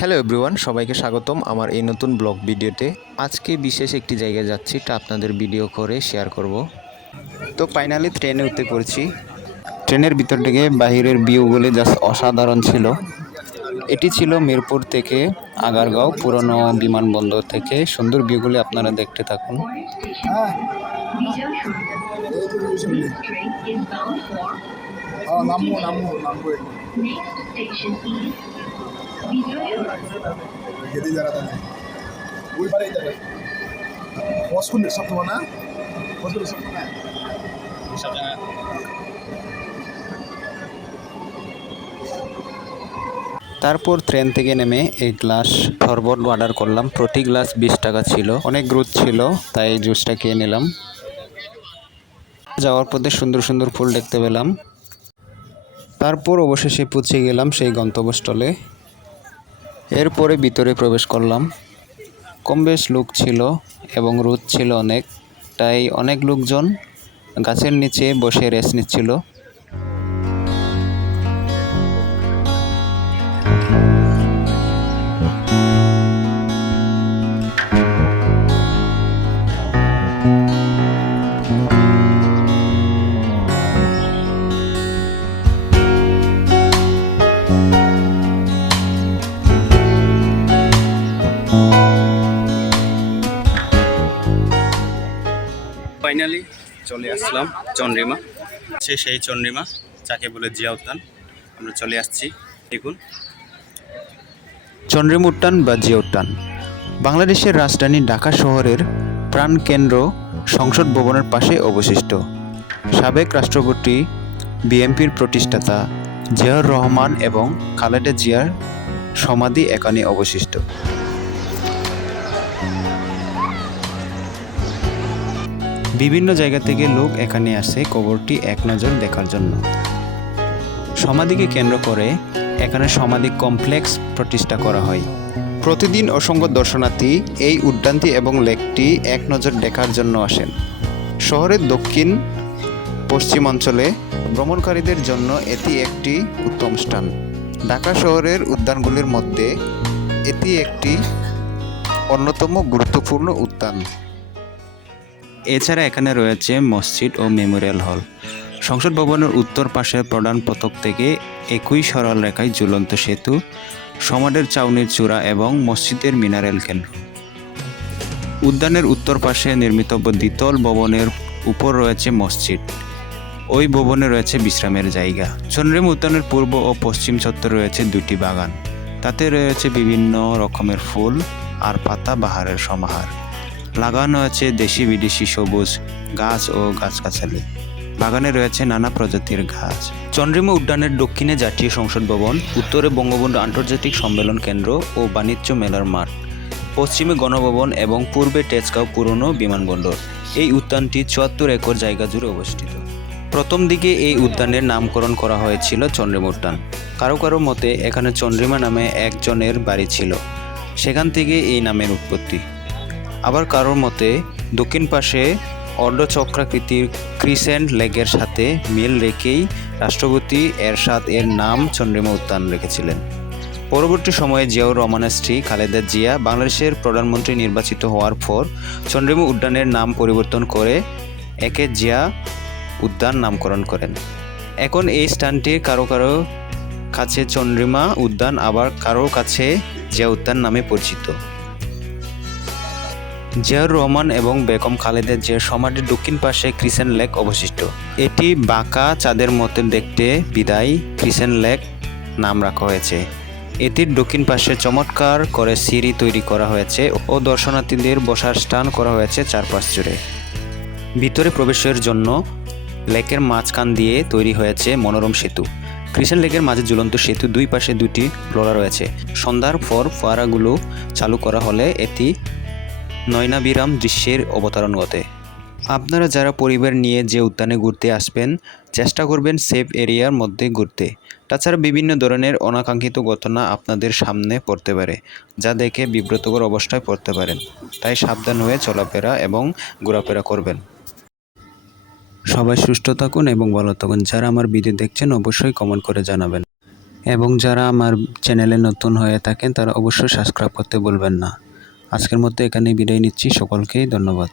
Hello everyone, সবাইকে স্বাগতম আমার এই নতুন ব্লগ ভিডিওতে। আজকে বিশেষ একটি জায়গায় যাচ্ছি, তা আপনাদের ভিডিও করে শেয়ার করব। তো ফাইনালি ট্রেনে উঠতে পড়েছি। ট্রেনের ভিতর থেকে বাহিরের ভিউগুলি জাস্ট অসাধারণ ছিল। এটি ছিল মিরপুর থেকে আগারগাঁও পুরনো বিমানবন্দর থেকে। সুন্দর ভিউগুলি আপনারা দেখতে থাকুন। Jadi daratan. Uy, pare ito. Bos ko sa tuwa na. Bos ko sa tuwa na. Sa tuwa. তারপর ট্রেন থেকে নেমে এক গ্লাস শরবত অর্ডার করলাম। প্রতি গ্লাস 20 টাকা ছিল। অনেক গ্রুথ ছিল, তাই জুসটা খেয়ে নিলাম। যাওয়ার পথে সুন্দর সুন্দর ফুল দেখতে পেলাম। তারপর অবশেষে পৌঁছে গেলাম সেই গন্তব্যস্থলে। এরপরে ভিতরে প্রবেশ করলাম। কম বেশ লোক ছিল এবং রোদ ছিল অনেক, তাই অনেক লোকজন গাছের নিচে বসে রেস্ট নিচ্ছিল। ফাইনালি চলে আসলাম চন্দ্রিমা। সেই চন্দ্রিমা যাকে বলে জিয়া উদ্যান। আমরা চলে আসছি, দেখুন। চন্দ্রিমা উদ্যান বা জিয়া উদ্যান বাংলাদেশের রাজধানী ঢাকা শহরের প্রাণকেন্দ্র সংসদ ভবনের পাশে অবস্থিত। সাবেক রাষ্ট্রপতি, বিএনপির প্রতিষ্ঠাতা জিয়াউর রহমান এবং খালেদা জিয়ার সমাধি এখানে অবস্থিত। বিভিন্ন জায়গা থেকে লোক এখানে আসে কবরটি এক নজর দেখার জন্য। সমাধিকে কেন্দ্র করে এখানে সমাধি কমপ্লেক্স প্রতিষ্ঠা করা হয়। প্রতিদিন অসংখ্য দর্শনার্থী এই উদ্যানটি এবং লেকটি এক নজর দেখার জন্য আসেন। শহরের দক্ষিণ পশ্চিমাঞ্চলে ভ্রমণকারীদের জন্য এটি একটি উত্তম স্থান। ঢাকা শহরের উদ্যানগুলির মধ্যে এটি একটি অন্যতম গুরুত্বপূর্ণ উদ্যান। এছাড়া এখানে রয়েছে মসজিদ ও মেমোরিয়াল হল। সংসদ ভবনের উত্তর পাশের প্রধান ফটক থেকে একই সরল রেখায় ঝুলন্ত সেতু, সমাধির ছাউনির চূড়া এবং মসজিদের মিনারেল কেন্দ্র। উদ্যানের উত্তর পাশে নির্মিত দ্বিতল ভবনের উপর রয়েছে মসজিদ। ওই ভবনে রয়েছে বিশ্রামের জায়গা। চন্দ্রিমা উদ্যানের পূর্ব ও পশ্চিম চত্বরে রয়েছে দুটি বাগান। তাতে রয়েছে বিভিন্ন রকমের ফুল আর পাতা বাহারের সমাহার। লাগানো আছে দেশি বিদেশি সবুজ গাছ ও গাছগাছালি। বাগানে রয়েছে নানা প্রজাতির গাছ। চন্দ্রিমা উদ্যানের দক্ষিণে জাতীয় সংসদ ভবন, উত্তরে বঙ্গবন্ধু আন্তর্জাতিক সম্মেলন কেন্দ্র ও বাণিজ্য মেলার মাঠ, পশ্চিমে গণভবন এবং পূর্বে তেজগাঁও পুরনো বিমানবন্দর। এই উদ্যানটি ৭৪ একর জায়গা জুড়ে অবস্থিত। প্রথম দিকে এই উদ্যানের নামকরণ করা হয়েছিল চন্দ্রিমা উদ্যান। কারো কারো মতে এখানে চন্দ্রিমা নামে একজনের বাড়ি ছিল, সেখান থেকে এই নামের উৎপত্তি। আবার কারোর মতে দক্ষিণ পাশে অর্ধচক্রাকৃতির ক্রিসেন্ট লেকের সাথে মিল রেখেই রাষ্ট্রপতি এরশাদ এর নাম চন্দ্রিমা উদ্যান রেখেছিলেন। পরবর্তী সময়ে জিয়াউর রহমানের স্ত্রী খালেদা জিয়া বাংলাদেশের প্রধানমন্ত্রী নির্বাচিত হওয়ার পর চন্দ্রিমা উদ্যানের নাম পরিবর্তন করে একে জিয়া উদ্যান নামকরণ করেন। এখন এই স্থানটির কারো কারো কাছে চন্দ্রিমা উদ্যান, আবার কারো কাছে জিয়া উদ্যান নামে পরিচিত। জিয়াউর রহমান এবং বেগম খালেদা জিয়ার সমাধির দক্ষিণ পাশে ক্রিসেন্ট লেক অবস্থিত। এটি বাঁকা চাঁদের মতো দেখতে বিদায় ক্রিসেন্ট লেক নাম রাখা হয়েছে। এটির দক্ষিণ পাশে চমৎকার করে সিঁড়ি তৈরি করা হয়েছে ও দর্শনার্থীদের বসার স্থান করা হয়েছে চারপাশ জুড়ে। ভিতরে প্রবেশের জন্য লেকের মাঝখান দিয়ে তৈরি হয়েছে মনোরম সেতু। ক্রিসেন্ট লেকের মাঝে ঝুলন্ত সেতু, দুই পাশে দুটি ফ্লোরা রয়েছে। সন্ধ্যার পর ফোয়ারাগুলো চালু করা হলে এটি নয়নাভিরাম দৃশ্যের অবতারণ ঘটে। আপনারা যারা পরিবার নিয়ে যে উদ্যানে ঘুরতে আসবেন, চেষ্টা করবেন সেফ এরিয়ার মধ্যে ঘুরতে। তাছাড়া বিভিন্ন ধরনের অনাকাঙ্ক্ষিত ঘটনা আপনাদের সামনে পড়তে পারে, যা দেখে বিব্রতকর অবস্থায় পড়তে পারেন। তাই সাবধান হয়ে চলাফেরা এবং ঘোরাফেরা করবেন। সবাই সুস্থ থাকুন এবং ভালো থাকুন। যারা আমার ভিডিও দেখছেন অবশ্যই কমেন্ট করে জানাবেন। এবং যারা আমার চ্যানেলে নতুন হয়ে থাকেন তারা অবশ্যই সাবস্ক্রাইব করতে ভুলবেন না। আজকের মতো এখানেই বিদায় নিচ্ছি, সকলকেই ধন্যবাদ।